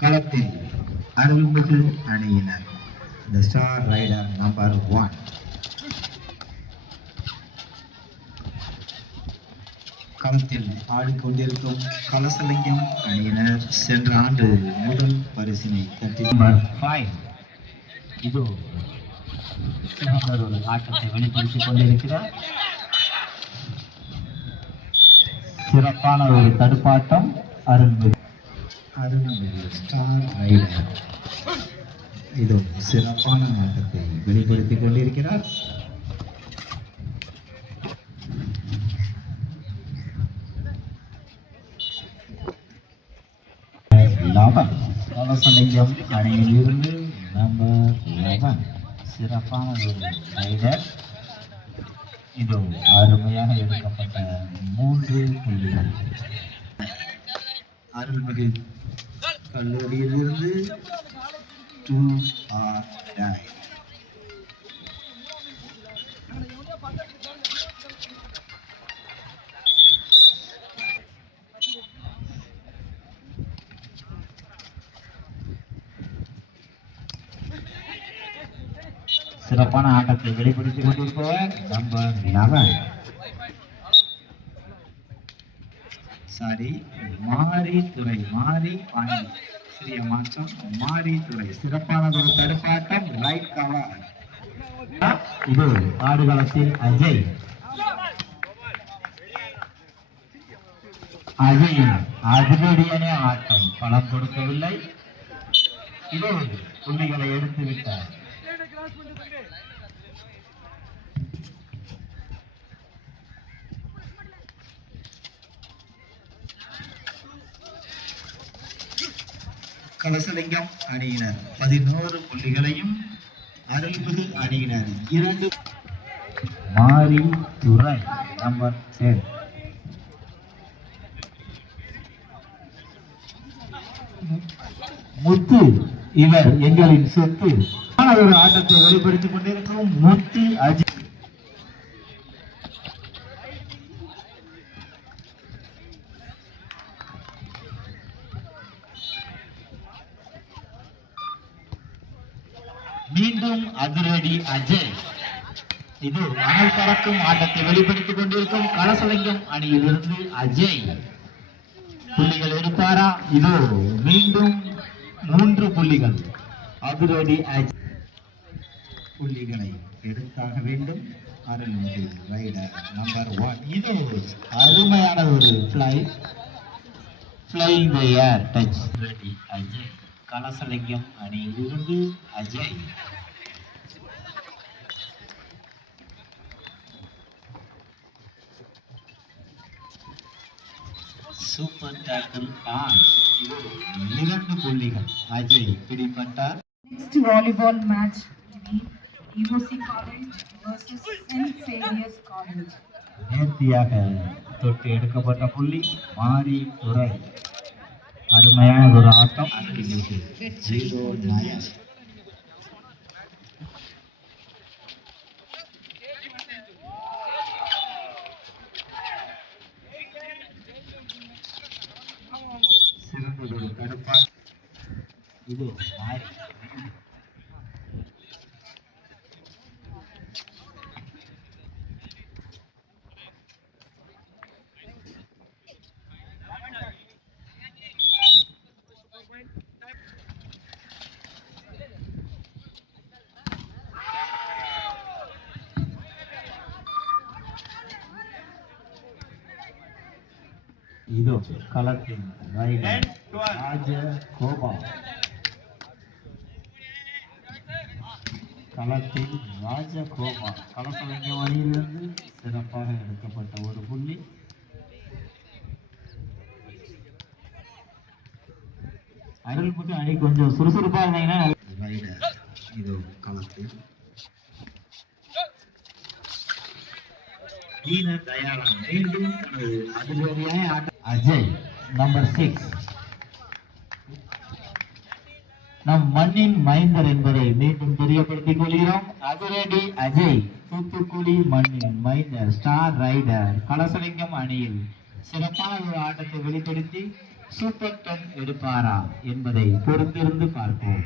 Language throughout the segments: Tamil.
களத்தில் அருள்மிகு அணியினர் the star rider number 1 களத்தில் ஆடிக்கொண்டிருக்கும் கலசலிங்கம் அணியினர் சென்ற ஆண்டு முதல் பரிசினை தட்டி நம்பர் 5 இது ஒரு ஆட்டத்தை வெளிப்படுத்திக் கொண்டிருக்கிறார். சிறப்பான ஒரு தடுப்பாட்டம் அருள்மிகு ஸ்டார் ரைடர் இது சிறப்பான ஆட்டத்தை வெளிப்படுத்திக் கொண்டிருக்கிறார். கலசலிங்கம் அணியில் இருந்து நம்பர் 11 சிறப்பான ஒரு ரைடர். இது அருமையாக எடுக்கப்பட்ட 3 புள்ளிகள். அருள்மிகு கல்லூரியிலிருந்து 2 or die. சிறப்பான ஆட்டத்தை வெளிப்படுத்திக் கொண்டிருப்பவர் நம்பர் 11 மாரி பாண்டி சிறிய மாற்றம் மாரித்துறை சிறப்பான ஒரு தடுப்பாட்டம் ரைட் கவர். இது ஆடுகளத்தில் அஜய் அதிரடியான ஆட்டம் பலம் கொடுக்கவில்லை. இது புள்ளிகளை எடுத்துவிட்டார். கலசலிங்கம் அணியினர் 11 புள்ளிகளையும் அருள்மிகு அணியினர் 2 மாரித்துறை நம்பர் 10 முத்து இவர் எங்களின் சொத்து ஒரு ஆட்டத்தை வெளிப்படுத்திக் கொண்டிருக்கும் முத்து அஜய். மீண்டும் அதிரடி அஜய். இது அனல் பறக்கும் ஆட்டத்தை வெளிப்படுத்திக் கொண்டிருக்கும் கலசலிங்கம் அணியிலிருந்து அஜய் புள்ளிகள் எடுப்பாரா? இது மீண்டும் 3 புள்ளிகள். அதிரடி அஜய் புள்ளிகளை எடுத்தாக வேண்டும். அருள்மிகு ரைடர் நம்பர் 1 இது அருமையான ஒரு flying the air touch. அதிரடி அஜய் கலசலிங்கம் அணியிலிருந்து அஜய். Super tackle on. 2 புள்ளிகள். Ajay பிடிபட்டார். Next volleyball match to be EOC College versus St. Xavier's College. நேர்த்தியாக தொட்டு எடுக்கப்பட்ட புள்ளி மாரித்துறை. அருமையான ஒரு ஆட்டம். 0-9. சிறந்ததொரு தடுப்பா. இது மாறி இதோ களத்தின் ரைடர் ராஜகோபால். களத்தில் ராஜகோபால் களசலிங்கம் அணியிலிருந்து சிறப்பாக எடுக்கப்பட்ட ஒரு புள்ளி. அருள்மிகு அணி கொஞ்சம் சுறுசுறுப்பா இருந்தீங்கன்னா இது களத்தில் மீண்டும் அதிபதியாய் அஜய் நம்பர் 6 நம் மண்ணின் மைந்தர் என்பதை மீண்டும் தெரியப்படுத்திக் கொள்கிறோம். அதிரடி அஜய் தூத்துக்குடி மண்ணின் மைந்தர் ஸ்டார் ரைடர் களசலிங்கம் அணியில் சிறப்பான ஒரு ஆட்டத்தை வெளிப்படுத்தி சூப்பர் 10 எடுப்பாரா என்பதை பொறுத்திருந்து பார்ப்போம்.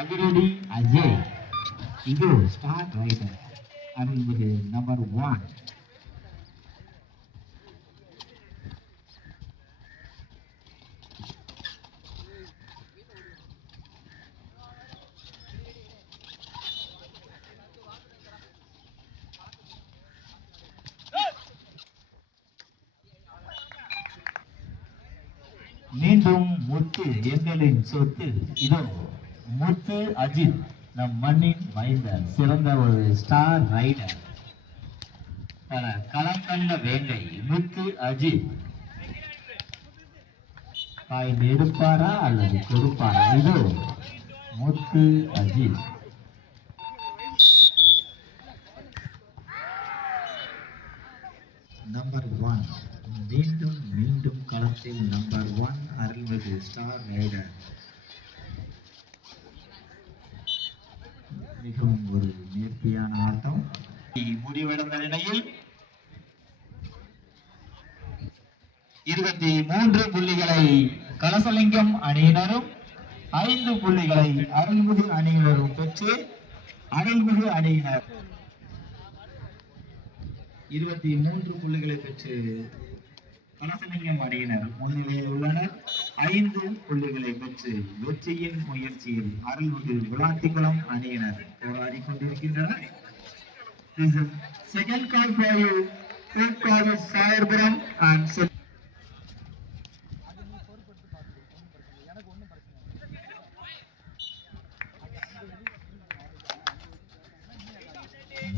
அதிரடி அஜய் இது ஸ்டார் ரைடர் என்பது நம்பர் 1. மீண்டும் முத்து எங்களின் சொத்து. இதோ முத்து அஜித் நம் மண்ணின் மைந்தர் சிறந்த ஒரு ஸ்டார் ரைடர் பல களம் கண்ட வேங்கை முத்து அஜித் பாய்ந்து எடுப்பாரா அல்லது கொடுப்பாரா? இதோ முத்து அஜித். நம்பர் 1 மீண்டும் களத்தில் நம்பர் 1 அருள்மிகு ஸ்டார் ரைடர். மிகவும் ஒரு நேர்த்தியான ஆட்டம் முடிவடைந்த நிலையில் 23 புள்ளிகளை களசலிங்கம் அணியினரும் 5 புள்ளிகளை அருள்மிகு அணியினரும் பெற்று அருள்மிகு அணியினர் 23 புள்ளிகளை பெற்று களசலிங்கம் அணியினர் முன்னிலையில் உள்ளனர். 5 புள்ளிகளை பெற்று வெற்றியின் முயற்சியில் அருள்மிகு விளாத்திக்குளம் அணியினர் போராடி கொண்டிருக்கின்றனர். Second call for you, third call is Sairpuram and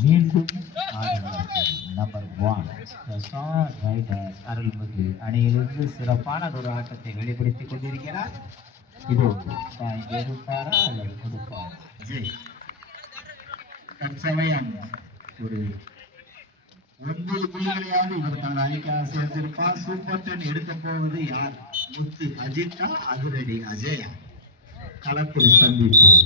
மீண்டும் நம்பர் 1 ஸ்டார் ரைடர் அருள்மிகு அணியிலிருந்து சிறப்பான ஒரு ஆட்டத்தை வெளிப்படுத்திக் கொண்டிருக்கிறார். இதோ எடுப்பாரா அல்லது கொடுப்பாரா? தற்சமயம் ஒரு 9 புள்ளிகளையாவது இவர் தன் அணிக்காக சேர்த்திருப்பார். சூப்பர் 10 எடுக்க போவது யார்? முத்து அஜித்தா அதிரடி அஜயா? களத்தில் சந்திப்போம்.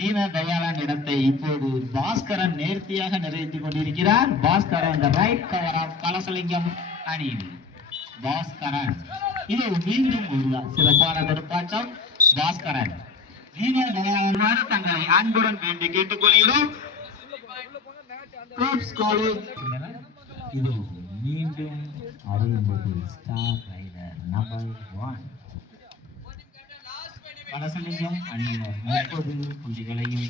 தீன தயாளன் இடத்தை இப்போது பாஸ்கரன் நேர்த்தியாக நிறைவேற்றிக் கொண்டிருக்கிறார். பாஸ்கரன் ரைட் கவர் ஆஃப் களசலிங்கம் அணியில் பாஸ்கரன். இது மீண்டும் ஒரு சிறப்பான தடுப்பாட்டம். பாஸ்கரன் தீன தயாளன் தங்களை அன்புடன் வேண்டி கேட்டுக்கொள்கிறோம். இது மீண்டும் அருள்மிகு ஸ்டார் ரைடர் நம்பர் 1 களசலிங்கம் அணியினர் 30 புள்ளிகளையும்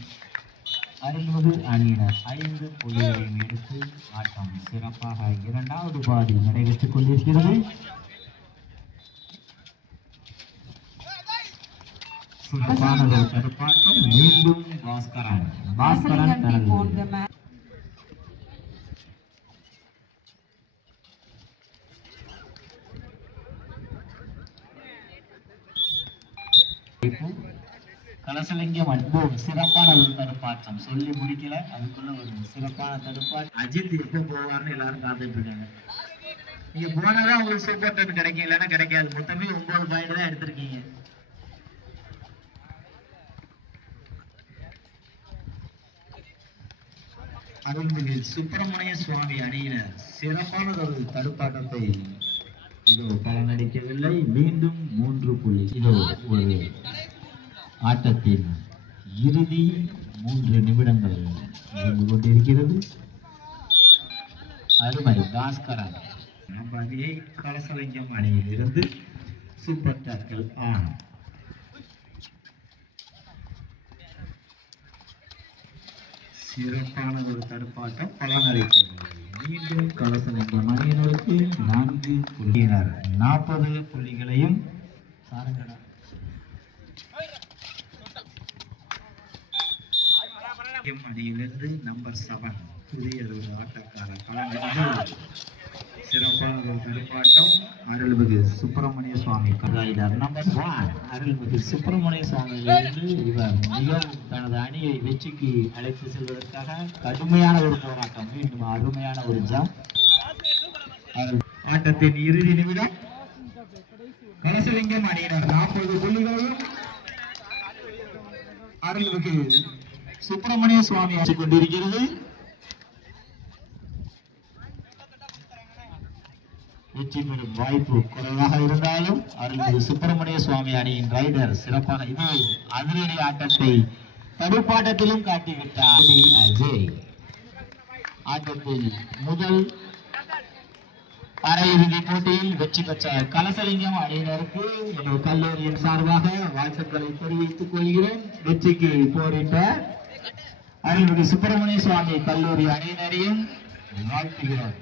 அருள்மிகு அணியினர் 5 புள்ளிகளையும் எடுத்து ஆட்டம் சிறப்பாக 2வது பாதி நடைபெற்றுக் கொண்டிருக்கிறது. சிறப்பான தடுப்பாட்டம். மீண்டும் பாஸ்கரன் களசலிங்கம் அன்பு சிறப்பான ஒரு தடுப்பாட்டம். சொல்லி முடிக்கல, அதுக்குள்ள ஒரு சிறப்பான தடுப்பாட்டம். அஜித் எப்ப போவார்னு எல்லாரும் காத்துட்டு இருக்காங்க. நீங்க போனாதான் உங்களுக்கு சூப்பர் 10 கிடைக்கும், இல்லைன்னா கிடைக்காது. மொத்தமே 9 பாயிண்ட் தான் எடுத்திருக்கீங்க. அருள்மிகு சுப்பிரமணிய சுவாமி அணியினர் சிறப்பான ஒரு தடுப்பாட்டத்தை இதோ பலனடிக்கவில்லை. மீண்டும் 3 புள்ளி. இதோ ஒரு ஆட்டத்தின் இறுதி 3 நிமிடங்கள் நடந்து கொண்டிருக்கிறது. அருமை பாஸ்கரன் நம்பர் 8 களசலிங்கம் அணியில் இருந்து சூப்பர் டேக்கிள் ஆன். சிறப்பான ஒரு தடுப்பாட்டம் பலனளிக்கிறது. மீண்டும் கலசலிங்கம் அணியினருக்கு 4 புள்ளியினர் 40 புள்ளிகளையும் அணியிலிருந்து நம்பர் 7 புதிய ஒரு ஆட்டக்காரர் களமிறங்கி சிறப்பான ஒரு தடுப்பாட்டம். அருள்மிகு சுப்பிரமணிய சுவாமி ரைடர் நம்பர் 1 அருள்மிகு சுப்பிரமணிய சுவாமியிலிருந்து இவர் மிகவும் தனது அணியை வெற்றிக்கு அழைத்து செல்வதற்காக கடுமையான ஒரு போராட்டம். மீண்டும் அருமையான ஒரு ஜம்ப். ஆட்டத்தின் இறுதி நிமிடம். கலசலிங்கம் அணியினர் 40 புள்ளிகளையும் அருள்மிகு சுப்பிரமணிய சுவாமி ஆட்சிக் கொண்டிருக்கிறது. வெற்றி பெறும் வாய்ப்பு குறைவாக இருந்தாலும் அருள்மிகு சுப்பிரமணிய சுவாமி அணியின் ரைடர் சிறப்பான இது அதிரடி ஆட்டத்தை தடுப்பாட்டத்திலும் காட்டிவிட்டார் அஜய். ஆட்டத்தில் முதல் அரையிறுதி போட்டியில் வெற்றி பெற்ற கலசலிங்கம் அணியினருக்கு எனது கல்லூரியின் சார்பாக வாழ்த்துக்களை தெரிவித்துக் கொள்கிறேன். வெற்றிக்கு போரிட்ட அருள்மிகு சுப்பிரமணிய சுவாமி கல்லூரி அணியினரையும் வாழ்த்துகிறோம்.